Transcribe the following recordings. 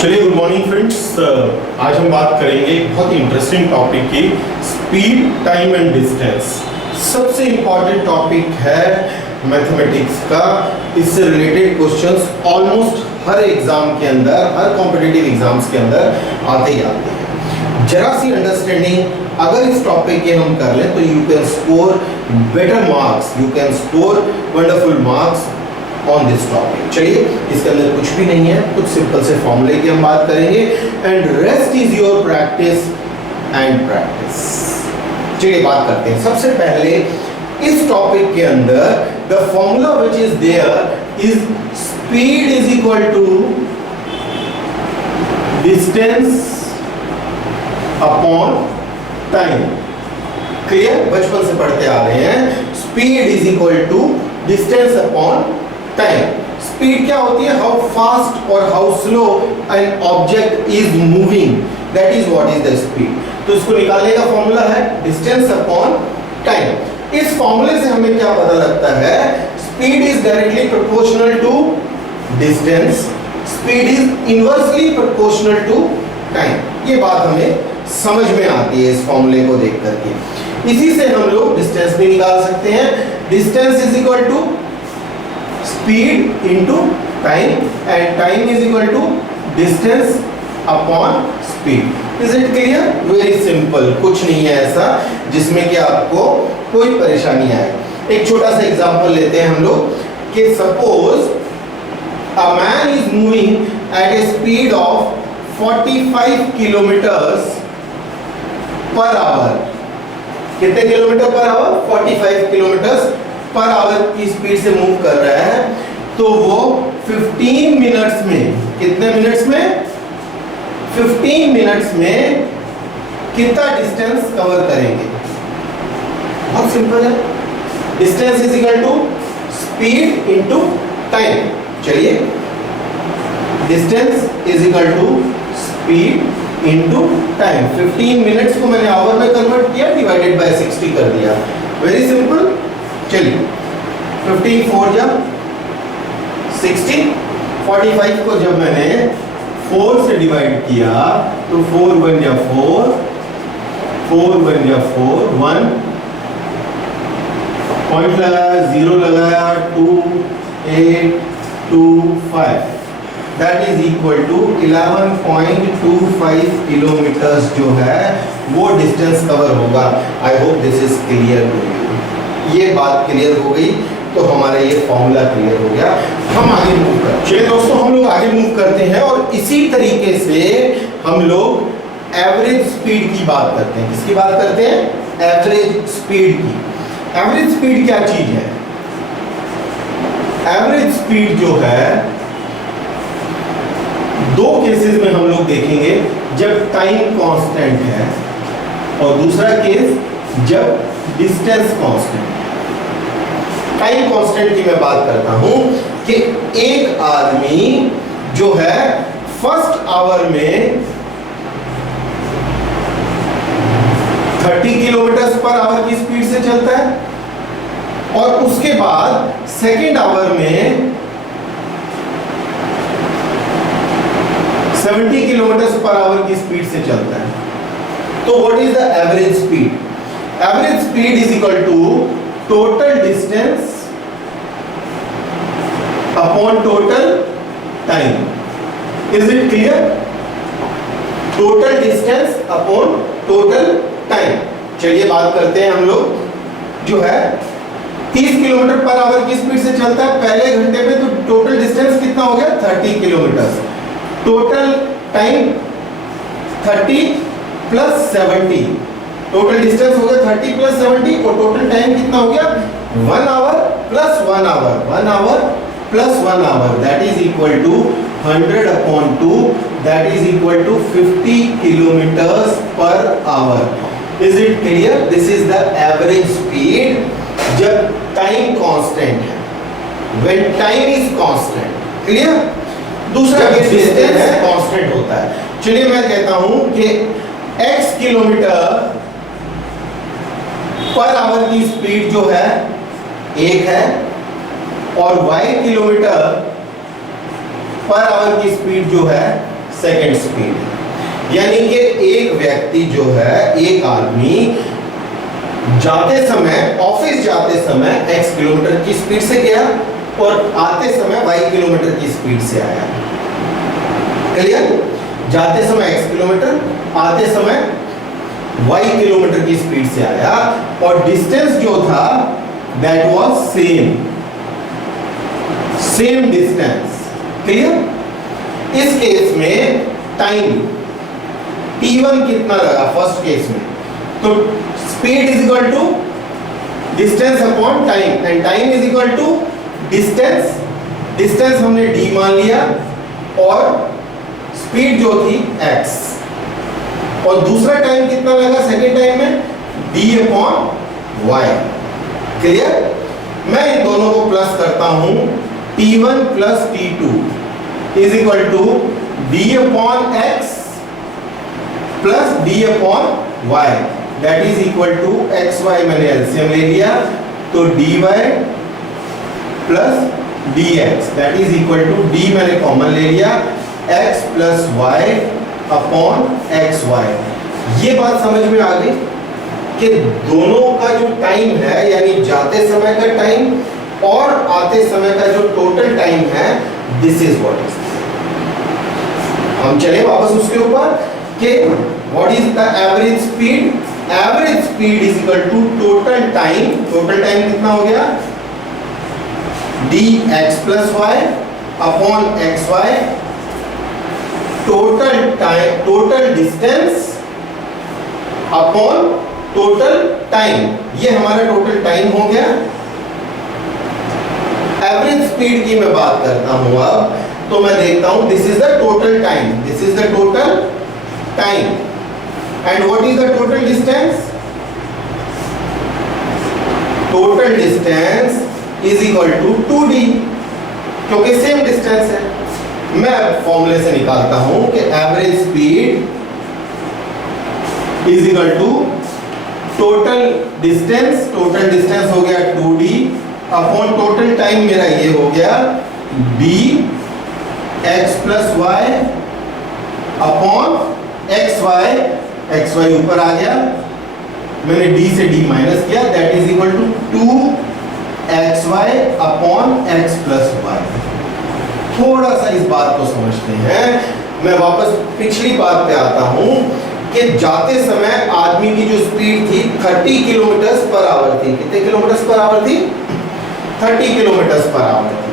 चलिए, good morning friends. आज हम बात करेंगे एक बहुत ही इंटरेस्टिंग टॉपिक की, स्पीड, टाइम एंड डिस्टेंस। सबसे इंपॉर्टेंट टॉपिक है मैथमेटिक्स का। इससे रिलेटेड क्वेश्चंस ऑलमोस्ट हर एग्जाम के अंदर, हर कॉम्पिटिटिव एग्जाम्स के अंदर आते ही आते हैं। जरा सी अंडरस्टैंडिंग अगर इस टॉपिक के हम कर लें तो you can score better marks, you can score wonderful marks on this topic. चलिए, इसके अंदर कुछ भी नहीं है, कुछ सिंपल से फॉर्मूले की हम बात करेंगे and rest is your practice and practice. चलिए बात करते हैं। सबसे पहले इस टॉपिक के अंदर the formula which is there is speed is equal to distance upon time. Clear? बचपन से पढ़ते आ रहे हैं, speed is equal to distance upon time. Speed क्या होती है? हाउ फास्ट और how slow an object is moving, that is what is the speed. तो इसको निकालने का फॉर्मूला है डिस्टेंस अपॉन टाइम। इस फॉर्मूले से हमें क्या पता लगता है? Speed is directly proportional to distance, speed is inversely proportional to time. ये बात हमें समझ में आती है इस फॉर्मूले को देख करके। इसी से हम लोग डिस्टेंस भी निकाल सकते हैं। Distance is equal to speed into time and time is equal to distance upon speed. Is it clear? Very simple, कुछ नहीं है ऐसा जिसमें कि आपको कोई परेशानी आए। एक छोटा सा एग्जांपल लेते हैं हम लोग कि suppose a man is moving at a speed of 45 kilometers per hour. कितने kilometer per hour? 45 kilometer per hour की स्पीड से मूव कर रहा है। तो वो 15 मिनट्स में, कितने मिनट्स में? 15 मिनट्स में कितना डिस्टेंस कवर करेंगे? बहुत सिंपल है, distance is equal to speed into time. चलिए, distance is equal to speed into time. 15 minutes को मैंने आवर में कन्वर्ट किया, डिवाइडेड बाय 60 कर दिया। Very simple. चलिए, 15 4 जा 60, 45 को जब मैंने 4 से डिवाइड किया तो 4 1 जा 4, 4 1 जा 4, 1 पॉइंट लगाया, 0 लगाया, 2 8 2 5, that is equal to 11.25 kilometers जो है वो डिस्टेंस कवर होगा। I hope this is clear to you. ये बात क्लियर हो गई तो हमारा ये फॉर्मूला क्लियर हो गया। हम आगे मूव करते हैं। चलिए दोस्तों, हम लोग आगे मूव करते हैं और इसी तरीके से हम लोग एवरेज स्पीड की बात करते हैं। किसकी बात करते हैं? एवरेज स्पीड की। एवरेज स्पीड क्या चीज है? एवरेज स्पीड जो है दो केसेस में हम लोग देखेंगे, जब टाइम कांस्टेंट है और दूसरा केस जब डिस्टेंस कांस्टेंट। टाइम कांस्टेंट की मैं बात करता हूं कि एक आदमी जो है फर्स्ट आवर में 30 किलोमीटर पर आवर की स्पीड से चलता है और उसके बाद सेकेंड आवर में 70 किलोमीटर पर आवर की स्पीड से चलता है। तो what is the average speed? Average speed is equal to total distance upon total time. Is it clear? Total distance upon total time. चलिए बात करते हैं हम लोग। जो है 30 किलोमीटर पर आवर की स्पीड से चलता है पहले घंटे में, तो टोटल डिस्टेंस कितना हो गया? 30 kilometre. Total time 30 plus 70, total distance हो गया 30 प्लस 70 और टोटल टाइम कितना हो गया? 1 hour plus 1 hour, 1 hour plus 1 hour, that is equal to 100 upon 2, that is equal to 50 kilometers per hour. Is it clear? This is the average speed जब time constant है, when time is constant. Clear? दूसरा distance constant होता है। चलिए मैं कहता हूं कि x किलोमीटर पर आवर की स्पीड जो है 1 है और y किलोमीटर पर आवर की स्पीड जो है सेकंड स्पीड है। यानी कि एक व्यक्ति जो है, एक आदमी जाते समय, ऑफिस जाते समय x किलोमीटर की स्पीड से गया और आते समय y किलोमीटर की स्पीड से आया। क्लियर? जाते समय x किलोमीटर, आते समय y किलोमीटर की स्पीड से आया और डिस्टेंस जो था that was same distance. Clear? इस केस में टाइम t1 कितना लगा फर्स्ट केस में, तो speed is equal to distance upon time and time is equal to distance हमने d मान लिया और स्पीड जो थी x, और दूसरा टाइम कितना लगा सेकेंड टाइम में, d अपॉन y। क्लियर? मैं इन दोनों को प्लस करता हूं, t1 plus t2 is equal to d upon x plus d upon y, that is equal to x y मैंने एलसीएम ले लिया तो dy plus dx that is equal to d मैंने कॉमन ले लिया x plus y upon x y. ये बात समझ में आ गई कि दोनों का जो टाइम है, यानी जाते समय का टाइम और आते समय का जो टोटल टाइम है, दिस इज व्हाट इज। हम चले वापस उसके ऊपर कि what is the average speed. Average speed is equal to total time. Total time कितना हो गया, dx plus y upon x y, total time, total distance upon total time. ये हमारा टोटल टाइम हो गया। एवरेज स्पीड की मैं बात करता हूं अब, तो मैं देखता हूं this is the total time, this is the total time and what is the total distance. Total distance is equal to 2d, क्योंकि सेम डिस्टेंस है। मैं फॉर्मूले से निकालता हूं कि average speed is equal to total distance हो गया 2d अपॉन टोटल टाइम मेरा ये हो गया d x plus y upon x y ऊपर आ गया, मैंने d से d माइनस किया, that is equal to 2xy upon x plus y. थोड़ा सा इस बात को समझते हैं। मैं वापस पिछली बात पे आता हूं कि जाते समय आदमी की जो स्पीड थी 30 किलोमीटर पर आवर थी। कितने किलोमीटर पर आवर थी, 30 किलोमीटर पर आवर थी,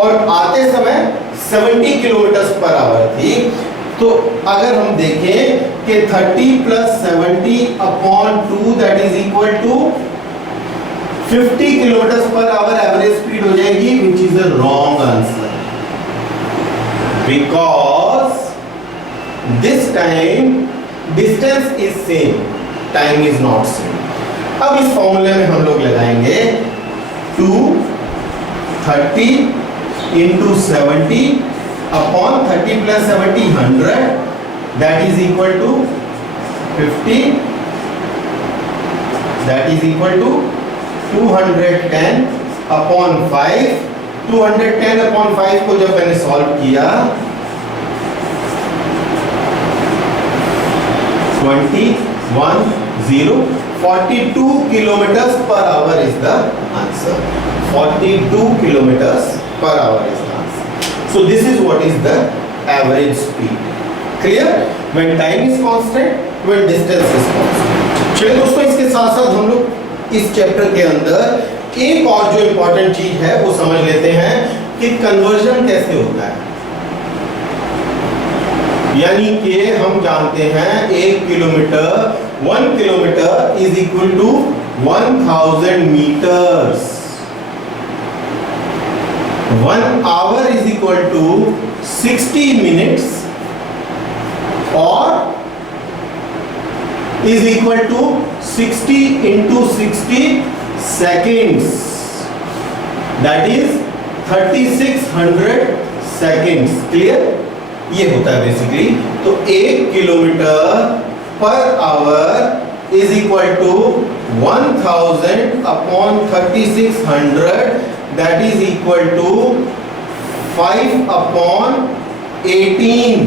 और आते समय 70 किलोमीटर पर आवर थी। तो अगर हम देखें कि 30 plus 70 upon 2 that is equal to 50 kilometer per hour average speed हो जाएगी, which is the wrong answer, because this time distance is same, time is not same. अब इस फॉर्मूले में हम लोग लगाएंगे 230 into 70 upon 30 plus 70 100 that is equal to 50, that is equal to 210 upon 5। 210 upon 5 को जब मैंने सॉल्व किया 42 kilometre per hour is the answer. 42 kilometre per hour is the answer. So this is what is the average speed. Clear? When time is constant, when distance is constant. चलिए दोस्तों, इसके साथ साथ हम लोग इस चैप्टर के अंदर एक और जो इंपॉर्टेंट चीज है वो समझ लेते हैं कि कन्वर्जन कैसे होता है। यानी कि हम जानते हैं 1 kilometer is equal to 1000 meters. 1 hour is equal to 60 minutes और is equal to 60 into 60 seconds, that is 3600 seconds। Clear? ये होता है बेसिकली। तो 1 kilometer per hour is equal to 1000 upon 3600 that is equal to 5 upon 18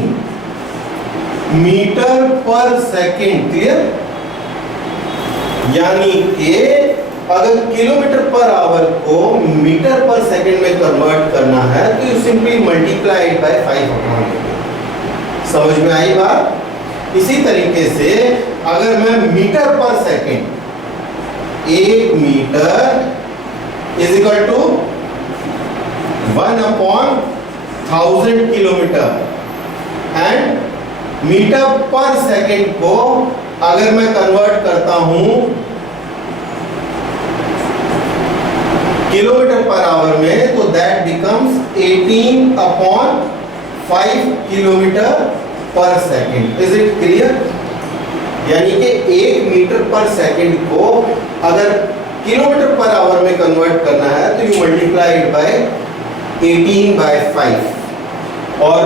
meter per second. Clear? यानी कि अगर kilometre per our को metre per second में convert करना है तो you simply multiply it by 5/8। समझ में आई बात? इसी तरीके से अगर मैं meter per second, 1 meter is equal to 1/1000 kilometer, and meter per second को अगर मैं कन्वर्ट करता हूं किलोमीटर पर आवर में, तो दैट बिकम्स 18/5 किलोमीटर पर सेकेंड। Is it clear? यानी कि 1 मीटर पर सेकेंड को अगर किलोमीटर पर आवर में कन्वर्ट करना है तो यू मल्टीप्लाई इट बाय 18/5, और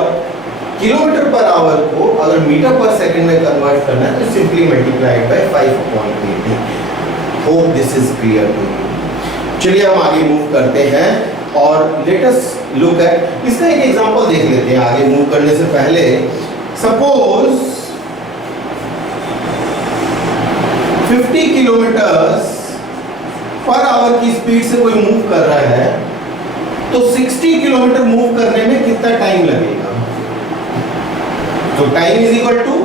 किलोमीटर पर आवर को अगर मीटर पर सेकंड में कन्वर्ट करना है तो simply multiply by 5/80। Hope this is clear to you. चलिए हम आगे मूव करते हैं और लेट अस लुक एट, इसका एक एग्जांपल देख लेते हैं आगे मूव करने से पहले। सपोज 50 किलोमीटर पर आवर की स्पीड से कोई मूव कर रहा है तो 60 किलोमीटर मूव करने में कितना टाइम लगेगा? तो time is equal to,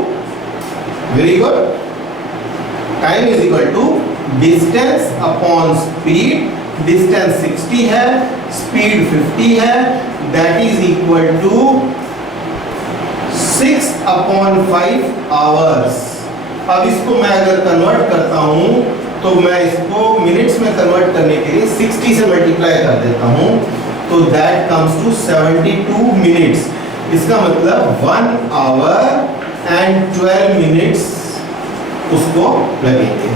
very good, time is equal to distance upon speed. Distance 60 है, स्पीड 50 है, that is equal to 6/5 hours. अब इसको मैं अगर कन्वर्ट करता हूं तो मैं इसको मिनट्स में कन्वर्ट करने के लिए 60 से मल्टीप्लाई कर देता हूं, तो दैट कम्स टू 72 मिनट्स। इसका मतलब 1 आवर एंड 12 मिनट्स उसको लगेंगे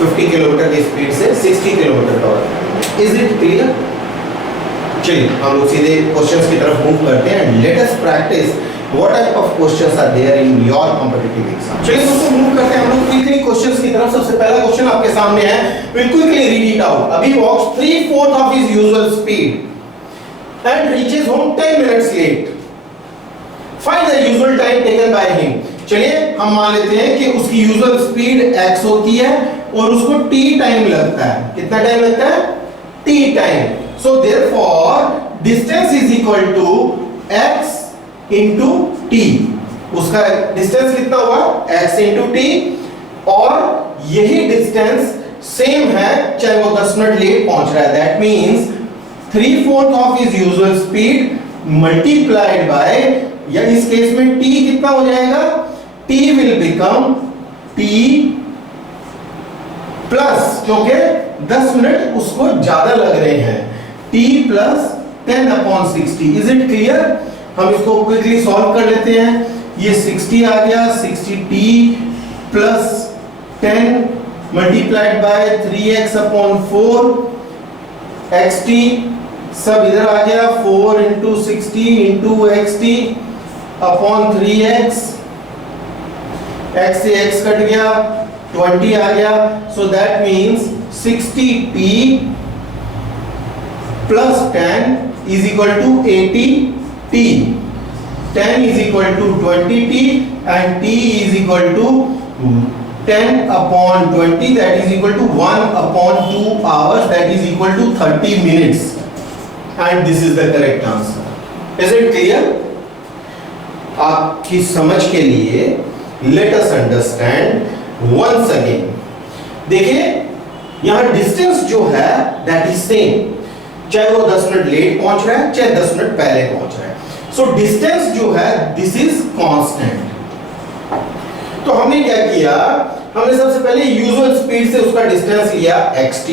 50 किलोमीटर की स्पीड से 60 kilometre cover. Is it clear? चलिए हम लोग सीधे क्वेश्चंस की तरफ मूव करते हैं। Let us practice what type of questions are there in your competitive exam. चलिए दोस्तों मूव करते हैं हम लोग क्विकली क्वेश्चंस की तरफ। सबसे पहला क्वेश्चन आपके सामने है, will quickly read it out. अभी walks 3/4 of his usual speed and reaches home 10 minutes late. Find the usual time taken by him. चलिए हम मान लेते हैं कि उसकी यूजुअल स्पीड x होती है और उसको t टाइम लगता है। कितना टाइम लगता है? t time. So therefore distance is equal to x into t। उसका डिस्टेंस कितना हुआ? x into t, और यही डिस्टेंस सेम है चाहे वो 10 मिनट लेट पहुंच रहा है। That means 3/4 of his usual speed multiplied by, या इस केस में t कितना हो जाएगा? t will become t plus, क्योंकि 10 मिनट उसको ज्यादा लग रहे हैं, t plus 10/60। Is it clear? हम इसको क्विकली सॉल्व कर लेते हैं। ये 60 आ गया, 60t plus 10 multiplied by 3x/4 xt, सब इधर आ गया, 4 into 60 into xt upon 3x, x से x कट गया, 20 आ गया। So that means 60t plus 10 is equal to 80t। 10 is equal to 20t and t is equal to 10/20, that is equal to 1/2 hours, that is equal to 30 minutes, and this is the correct answer. Is it clear? आपकी समझ के लिए let us understand once again। देखिए यहां distance जो है that is same, चाहे वो 10 मिनट लेट पहुंच रहा है चाहे 10 मिनट पहले पहुंच रहा है। सो डिस्टेंस जो है दिस इज कांस्टेंट। तो हमने क्या किया, हमने सबसे पहले यूजुअल स्पीड से उसका डिस्टेंस लिया xt,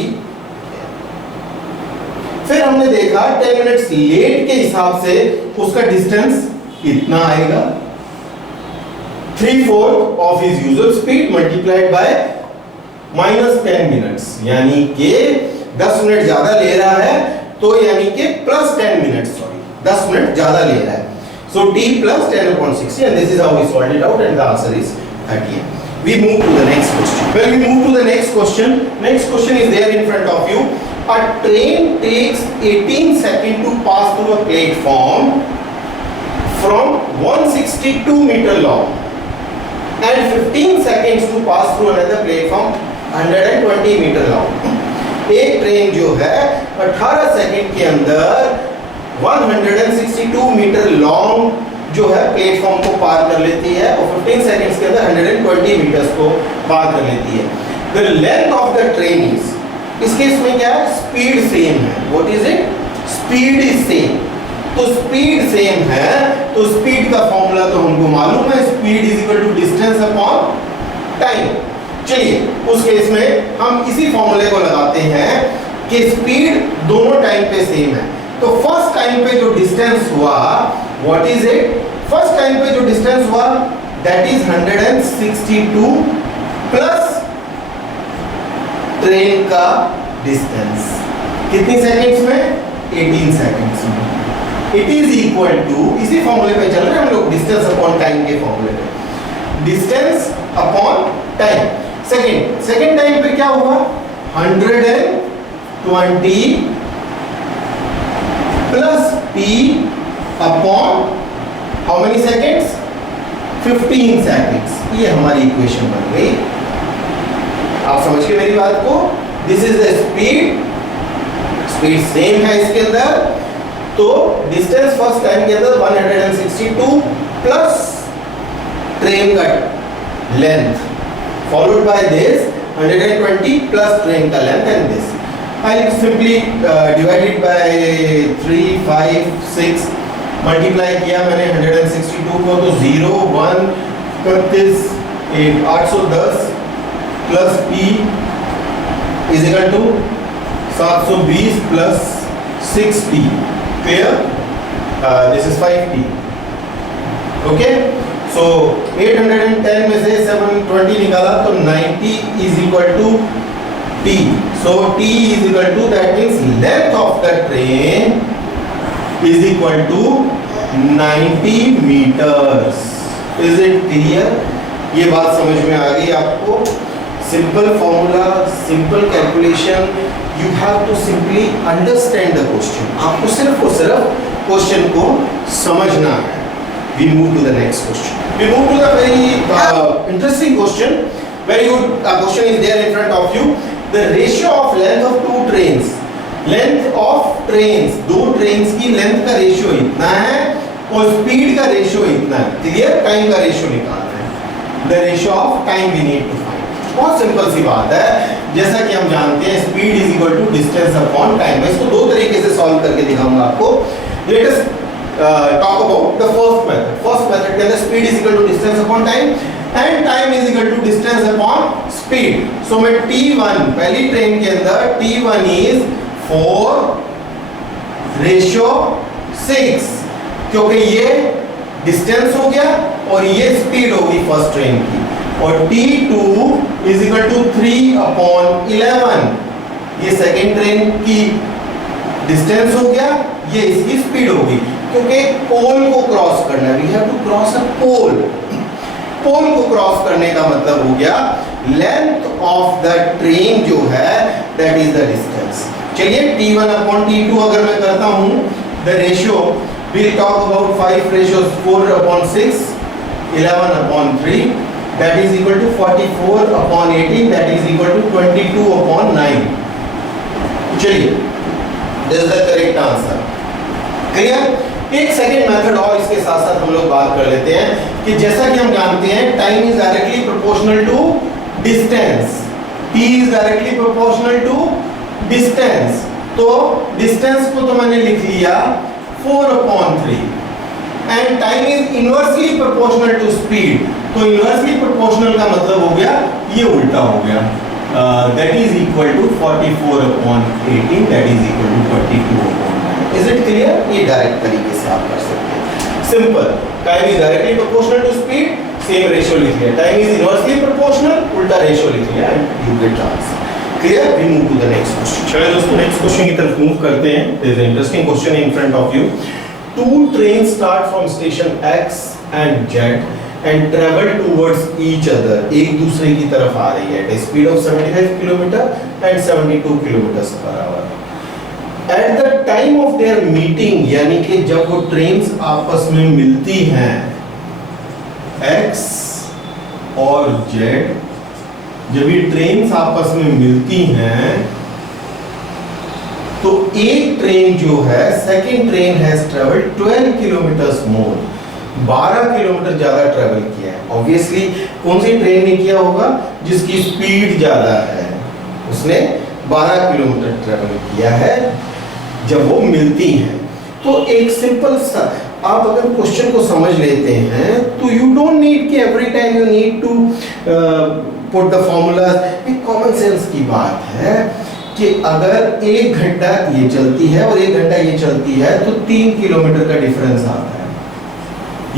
फिर हमने देखा 10 मिनट्स लेट के हिसाब से उसका डिस्टेंस कितना आएगा, 3/4 of his usual speed multiplied by -10 minutes, यानी कि 10 मिनट ज्यादा ले रहा है तो यानी कि प्लस 10 मिनट, सॉरी 10 मिनट ज्यादा ले रहा है। So t plus 10/60, and this is how we solved it out, and the answer is 30. We move to the next question. When we move to the next question is there in front of you. A train takes 18 seconds to pass through a platform from 162 meter long. and 15 seconds to pass through another platform 120 meter long. एक train जो है 18 second के अंदर 162 metre long जो है platform को पार कर लेती है और 15 सेकंड्स के अंदर 120 मीटर्स को पार कर लेती है. The length of the train is, इसके इसमें क्या है, स्पीड सेम है. What is it? Speed is same. तो स्पीड सेम है तो स्पीड का फॉर्मूला तो हमको मालूम है, speed is equal to distance upon time. चलिए उस केस में हम इसी फॉर्मूले को लगाते हैं कि स्पीड दोनों टाइम पे सेम है. तो फर्स्ट टाइम पे जो डिस्टेंस हुआ, what is it, first time पे जो डिस्टेंस हुआ दैट इज 162 प्लस ट्रेन का डिस्टेंस. कितनी सेकंड्स में, 18 सेकंड्स में. इट इज इक्वल टू, इसी फॉर्मूले पे चल रहे हैं हम लोग, डिस्टेंस अपॉन टाइम के फॉर्मूले पे, distance upon time. Second time पे क्या हुआ, 120 plus p upon how many seconds, 15 seconds. ये हमारी इक्वेशन बन गई. आप समझ के मेरी बात को. This is the speed, speed same है इसके अंदर, तो डिस्टेंस फर्स्ट टाइम के अंदर 162 प्लस ट्रेन का length followed by this 120 plus train का length and this. I'll simply divide it by 3, 5, 6 multiply किया मैंने 162 को, तो 0, 1, 31, 8, 810 plus p is equal to 720 plus 6p. Clear? This is 5p. Okay? So 810 में से 720 निकाला तो 90 is equal to t. So t is equal to, that means length of the train is equal to 90 meters. Is it clear? ये बात समझ में आ गई आपको. Simple formula, simple calculation. You have to simply understand the question. आपको सिर्फ और सिर्फ क्वेश्चन को समझना है. We move to the next question. We move to the very interesting question. Very good question is there in front of you. The ratio of length of two trains. Length of trains. दो trains की length का ratio इतना है और speed का ratio इतना है. Clear? Time का ratio निकालना है. The ratio of time we need to find. बहुत सिंपल सी बात है. जैसा कि हम जानते हैं speed is equal to distance upon time. मैं इसको दो तरीके से solve करके दिखाऊंगा आपको. Let us talk about the first method. First method के अंदर speed is equal to distance upon time and time is equal to distance upon speed. So मैं T1 पहली ट्रेन के अंदर T1 is 4 ratio 6 क्योंकि ये डिस्टेंस हो गया और ये स्पीड होगी फर्स्ट ट्रेन की, और T2 is equal to 3 upon 11 ये सेकेंड ट्रेन की डिस्टेंस हो गया, ये इसकी स्पीड होगी क्योंकि पोल को क्रॉस करना है. We have to cross a pole. Pole को क्रॉस करने का मतलब हो गया लेंथ ऑफ द ट्रेन जो है दैट इज द डिस्टेंस. चलिए T1 अपॉन T2 अगर मैं करता हूं the ratio, we talk about 5 ratios, 4 upon 6, 11 upon 3 that is equal to 44 upon 18 that is equal to 22 upon 9. चलिए this is the correct answer. Clear? एक second method और इसके साथ साथ हम लोग बात कर लेते हैं कि जैसा कि हम जानते हैं time is directly proportional to distance. t is directly proportional to distance. तो डिस्टेंस को तो मैंने लिख लिया 4 upon 3 and time is inversely proportional to speed. तो इनवर्सली प्रोपोर्शनल का मतलब हो गया ये उल्टा हो गया, that is equal to 44 upon 18 that is equal to 22 upon. Is it clear? ये डायरेक्ट तरीके से आप कर सकते हैं. Simple. Time is directly proportional to speed, same ratio लिख लिया. टाइम इज इनवर्सली प्रोपोर्शनल, उल्टा रेशियो लिख लिया and you get answer. Clear? We move to the next question. चलिए दोस्तों नेक्स्ट क्वेश्चन की तरफ मूव करते हैं. There is an interesting question in front of you. Two trains start from station X and Z and travel towards each other. एक दूसरे की तरफ आ रही है at a speed of 75 km and 72 km per hour. At the time of their meeting, यानी कि जब वो ट्रेन्स आपस में मिलती हैं, X और जेड, जब ये ट्रेन आपस में मिलती हैं तो एक ट्रेन जो है, second train has travelled 12 kilometres more, 12 kilometre ज्यादा ट्रेवल किया है। ऑब्वियसली कौन सी ट्रेन ने किया होगा? जिसकी स्पीड ज्यादा है, उसने 12 किलोमीटर ट्रेवल किया है जब वो मिलती हैं। तो एक सिंपल सा, आप अगर क्वेश्चन को समझ लेते हैं तो यू डोंट नीड कि every time you need to put the formula. एक कॉमन सेंस की बात है कि अगर 1 घंटा ये चलती है और 1 घंटा ये चलती है तो 3 किलोमीटर का डिफरेंस आता है,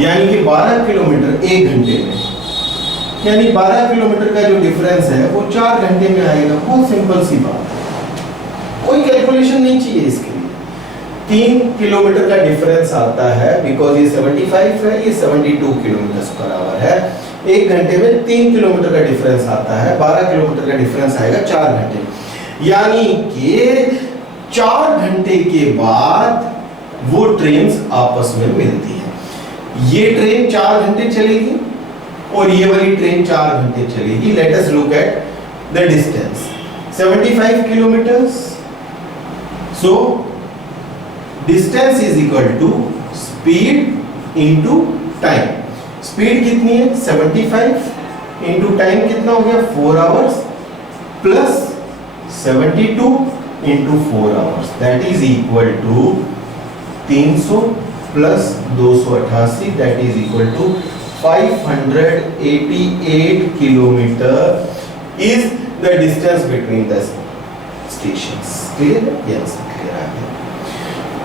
यानी कि 12 किलोमीटर 1 घंटे में, यानी 12 किलोमीटर का जो डिफरेंस है वो 4 घंटे में आएगा। बहुत सिंपल सी बात है, कोई कैलकुलेशन नहीं चाहिए इसके लिए। 3 किलोमीटर का डिफरेंस आता है बिकॉज ये 75 है, ये 72 किलोमीटर पर आवर है। 1 घंटे में 3 किलोमीटर का डिफरेंस आता है, 12 किलोमीटर का डिफरेंस आएगा 4 घंटे, यानी कि 4 घंटे के बाद वो ट्रेन आपस में मिलती है। ये ट्रेन 4 घंटे चलेगी और ये वाली ट्रेन 4 घंटे चलेगी। Let us look at the distance, 75 kilometres. So distance is equal to speed into time. Speed कितनी है? 75 इंटू टाइम कितना हो गया? 4 hours plus 72 into 4 hours, that is equal to 300 plus 288, that is equal to 588 kilometre is the distance between the stations. Clear? Yes, clear.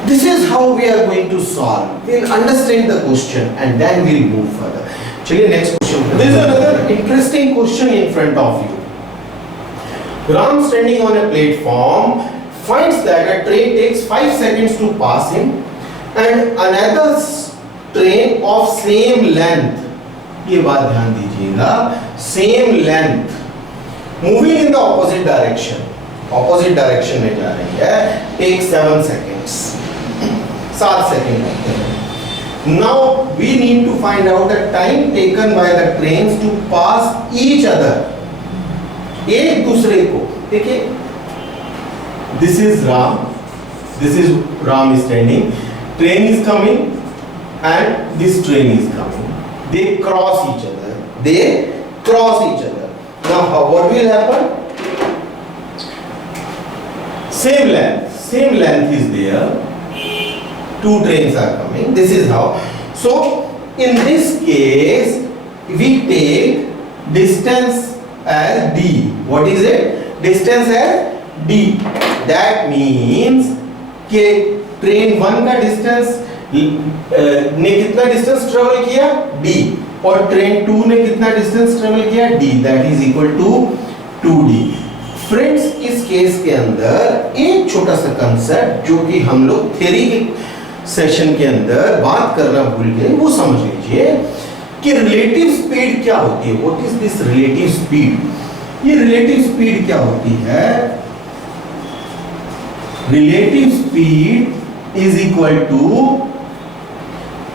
This is how we are going to solve. We'll understand the question and then we'll move further. चलिए next question. There is another interesting question in front of you. Ram standing on a platform finds that a train takes 5 seconds to pass him and another train of same length, ये बात ध्यान दीजिएगा, same length moving in the opposite direction, opposite direction में जा रही है, take 7 seconds, 7 second लगते हैं। Now we need to find out the time taken by the trains to pass each other, एक दूसरे को। देखिए, this is Ram, this is Ram is standing, train is coming and this train is coming, they cross each other, they cross each other. Now what will happen? Same length is there, 2 trains are coming, this is how. So in this case we take distance as d. What is it? Distance as d. That means कि train 1 का distance ने कितना distance travel किया? d, और train 2 ने कितना distance travel किया? d, that is equal to 2d। Friends, इस केस के अंदर एक छोटा सा कंसेप्ट जो कि हम लोग थ्योरी के सेशन के अंदर बात करना भूल गए, वो समझ लीजिए कि रिलेटिव स्पीड क्या होती है। What is this relative speed? ये रिलेटिव स्पीड क्या होती है? Relative speed is equal to,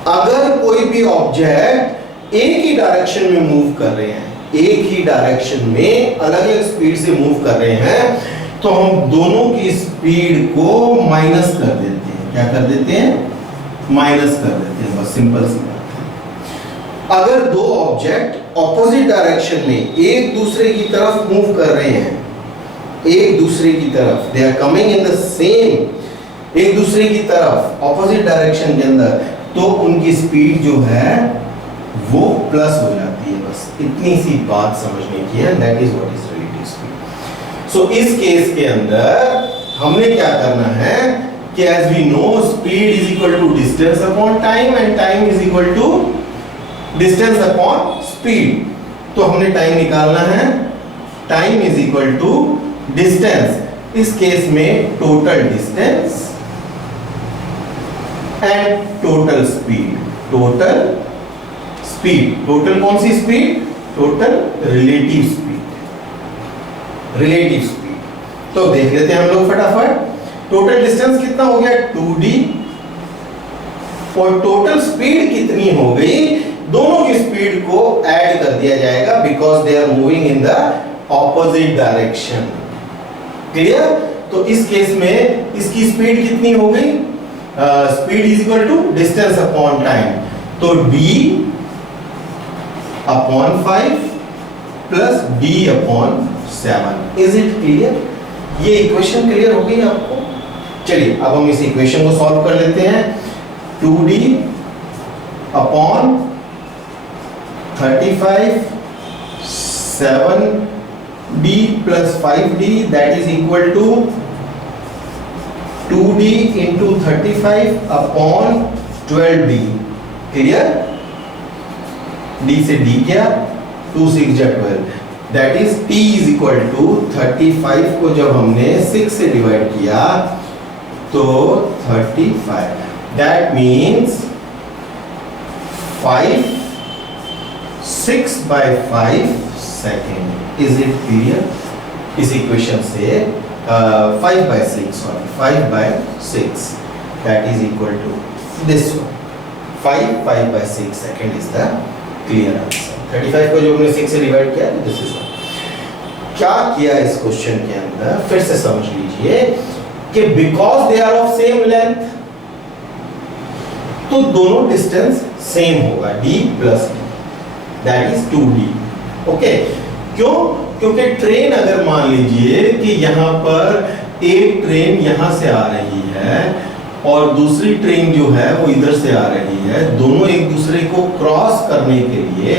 अगर कोई भी ऑब्जेक्ट एक ही डायरेक्शन में मूव कर रहे हैं, एक ही डायरेक्शन में अलग अलग स्पीड से मूव कर रहे हैं, तो हम दोनों की स्पीड को माइनस कर देते हैं। क्या कर देते हैं? माइनस कर देते हैं, बस सिंपल सी बात है। अगर दो ऑब्जेक्ट ऑपोजिट डायरेक्शन में एक दूसरे की तरफ मूव कर रहे हैं, एक दूसरे की तरफ, they are coming in the same, एक दूसरे की तरफ ऑपोजिट डायरेक्शन के अंदर, तो उनकी स्पीड जो है वो प्लस हो जाती है। बस इतनी सी बात समझने की है, that is what is relative speed. So इस केस के अंदर हमने क्या करना है कि as we know speed is equal to distance upon time and time is equal to distance upon speed. तो हमने टाइम निकालना है, time is equal to distance, इस केस में total distance and total speed. Total speed, total कौन सी speed? Total relative speed, relative speed. तो देख लेते हैं हम लोग फटाफट। टोटल डिस्टेंस कितना हो गया? 2d, और टोटल स्पीड कितनी हो गई? दोनों की स्पीड को ऐड कर दिया जाएगा, because they are moving in the opposite direction. Clear? तो इस केस में इसकी स्पीड कितनी हो गई? Speed is equal to distance upon time, तो d upon 5 plus d upon 7. Is it clear? ये इक्वेशन क्लियर हो गई आपको? चलिए अब हम इस इक्वेशन को सॉल्व कर लेते हैं. 2d upon 35 7d plus 5d that is equal to 2d into 35 upon 12d. Clear? d से d क्या? 2 6 जा 12. That is t is equal to 35 को जब हमने 6 से डिवाइड किया तो 35. That means 6 by 5 second. Is it clear? इस इक्वेशन से 5 by 6 sorry 5 by 6 that is equal to this one. 5 by 6 second is the clear answer. 35 को जो हमने 6 से डिवाइड किया दिस इज क्या किया इस क्वेश्चन के अंदर, फिर से समझ लीजिए कि because they are of same length तो दोनों डिस्टेंस सेम होगा d plus d that is 2d. Okay क्यों? क्योंकि ट्रेन अगर मान लीजिए कि यहां पर एक ट्रेन यहां से आ रही है और दूसरी ट्रेन जो है वो इधर से आ रही है, दोनों एक दूसरे को क्रॉस करने के लिए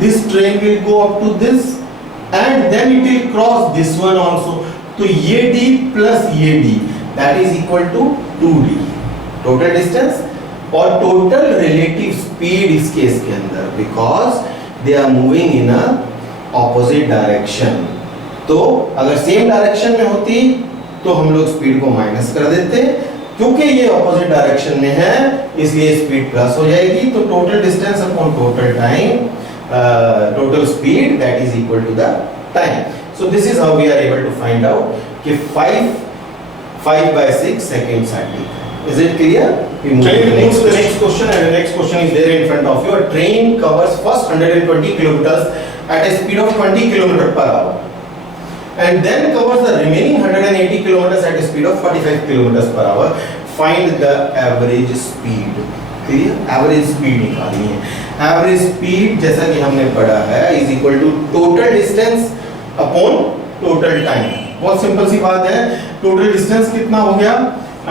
this train will go up to this end then it will cross this one also. तो ये d प्लस ये d that is equal to 2d total distance और टोटल रिलेटिव स्पीड इस केस के अंदर because they are moving in a opposite direction. तो अगर same direction में होती तो हम लोग स्पीड को माइनस कर देते, क्योंकि ये ऑपोजिट डायरेक्शन में है इसलिए स्पीड प्लस हो जाएगी. तो total distance upon total time total speed that is equal to the time. So this is how we are able to find out कि 5 by 6 seconds are taken. Is it clear? We move to the next question, and the next question is there in front of you. A train covers first 120 kilometers at a speed of 20 kilometers per hour, and then covers the remaining 180 kilometers at a speed of 45 kilometers per hour. Find the average speed. Clear? Average speed निकालनी है. Average speed जैसा कि हमने पढ़ा है is equal to total distance upon total time. बहुत simple सी बात है. टोटल डिस्टेंस कितना हो गया?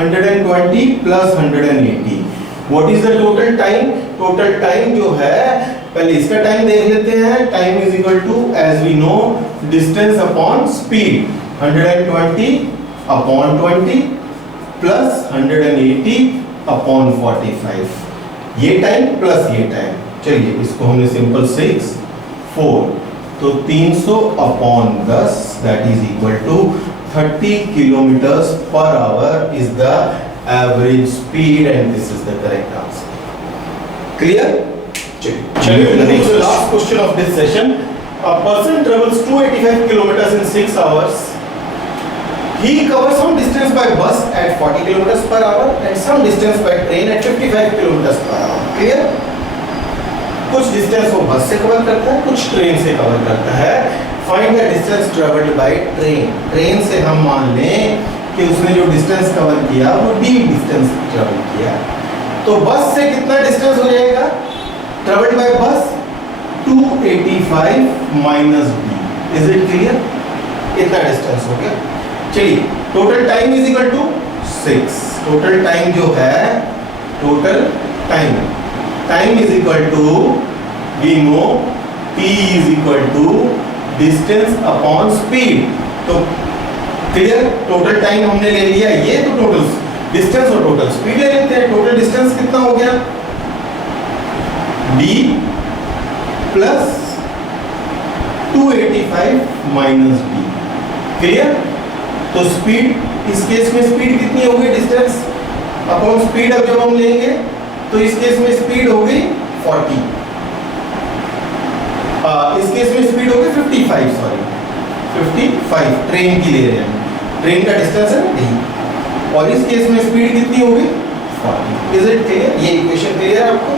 120 plus 180. What is the total time? Total time जो है पहले इसका टाइम देख लेते हैं. Time is equal to as we know distance upon speed. 120 upon 20 plus 180 upon 45. ये टाइम प्लस ये टाइम. चलिए इसको हमने सिंपल 6 4 तो 300 upon 10 that is equal to 30 kilometers per hour is the average speed, and this is the correct answer. Clear? Chaliye the next last question of this session. A person travels 285 kilometers in 6 hours. He covers some distance by bus at 40 kilometers per hour and some distance by train at 55 kilometers per hour. Clear? कुछ distance वो बस से cover करता है, कुछ train से cover करता है. Find the distance travelled by train. Train से हम मान लें कि उसने जो डिस्टेंस कवर किया वो d डिस्टेंस ट्रेवल किया. तो बस से कितना डिस्टेंस हो जाएगा? Travelled by bus 285 minus d. Is it clear? इतना डिस्टेंस हो गया. चलिए total time is equal to 6. Total time जो है total time is equal to we know t is equal to distance upon speed. तो क्लियर? टोटल टाइम हमने ले लिया, ये तो टोटल डिस्टेंस और टोटल स्पीड ले लेते हैं. टोटल डिस्टेंस कितना हो गया? d plus 285 minus d. Clear? तो स्पीड इस केस में स्पीड कितनी हो गई? Distance upon speed. अब जब हम लेंगे तो इस केस में स्पीड हो गई 40. इस केस में स्पीड हो गई 55 सॉरी 55 ट्रेन की ले रहे हैं. ट्रेन का डिस्टेंस है d और इस केस में स्पीड कितनी हो गई 40. Is it clear? ये इक्वेशन क्लियर है आपको?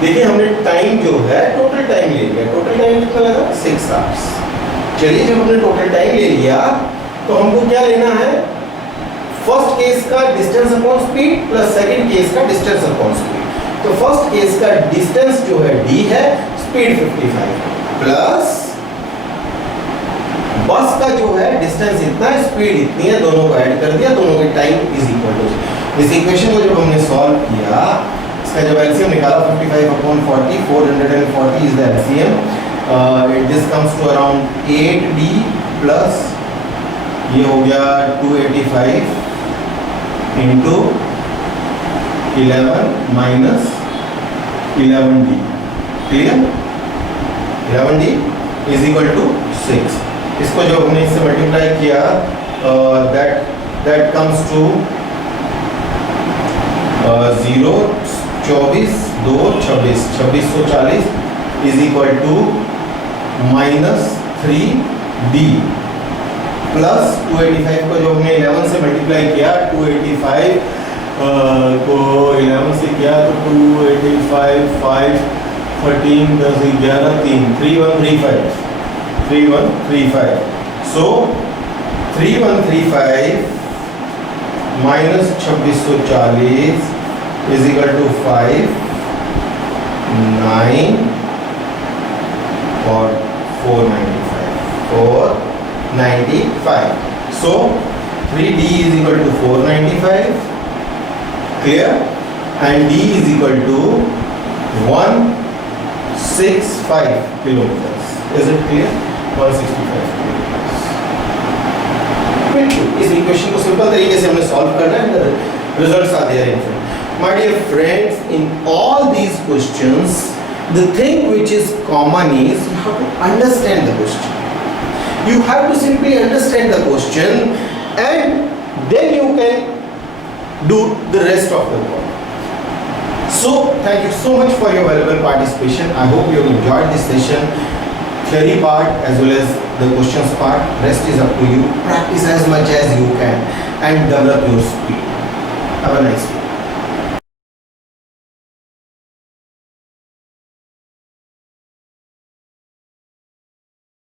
देखिए हमने टाइम जो है टोटल टाइम ले लिया, टोटल टाइम कितना लगा 6 आवर्स। चलिए जब हमने टोटल टाइम ले लिया तो हमको क्या लेना है, फर्स्ट केस का distance upon speed plus second case का डिस्टेंस अपॉन स्पीड। तो फर्स्ट केस का डिस्टेंस जो है d है, स्पीड 55 प्लस बस का जो है डिस्टेंस इतना है, स्पीड इतनी है, दोनों को ऐड कर दिया, दोनों के टाइम इज इक्वल टू। इस इक्वेशन को जब हमने सॉल्व किया, इसका जब एलसीएम निकाला 55/40, 440 is the LCM, this comes to around 8d plus ये हो गया 285 into 11 minus 11d, clear? 11d is equal to 6। इसको जब हमने इससे मल्टीप्लाई किया that comes to 0 24 2 26 2640 is equal to minus 3d plus 285 को जो हमने 11 से मल्टीप्लाई किया, 285 को 11 से किया तो 285 5 13 10 11 3 3135 3135। So 3135 minus 2640 is equal to 5 9 और 495 so 3d is equal to 495, clear, and d is equal to 165 kilometers. Is it clear? 165 kilometers. बिल्कुल इस इक्वेशन को सिंपल तरीके से हमने सॉल्व करना है, results are there in front. My dear friends, in all these questions, the thing which is common is you have to understand the question. You have to simply understand the question and then you can do the rest of the work. So, thank you so much for your valuable participation. I hope you have enjoyed this session. Theory part as well as the questions part. Rest is up to you. Practice as much as you can and develop your speed. Have a nice day.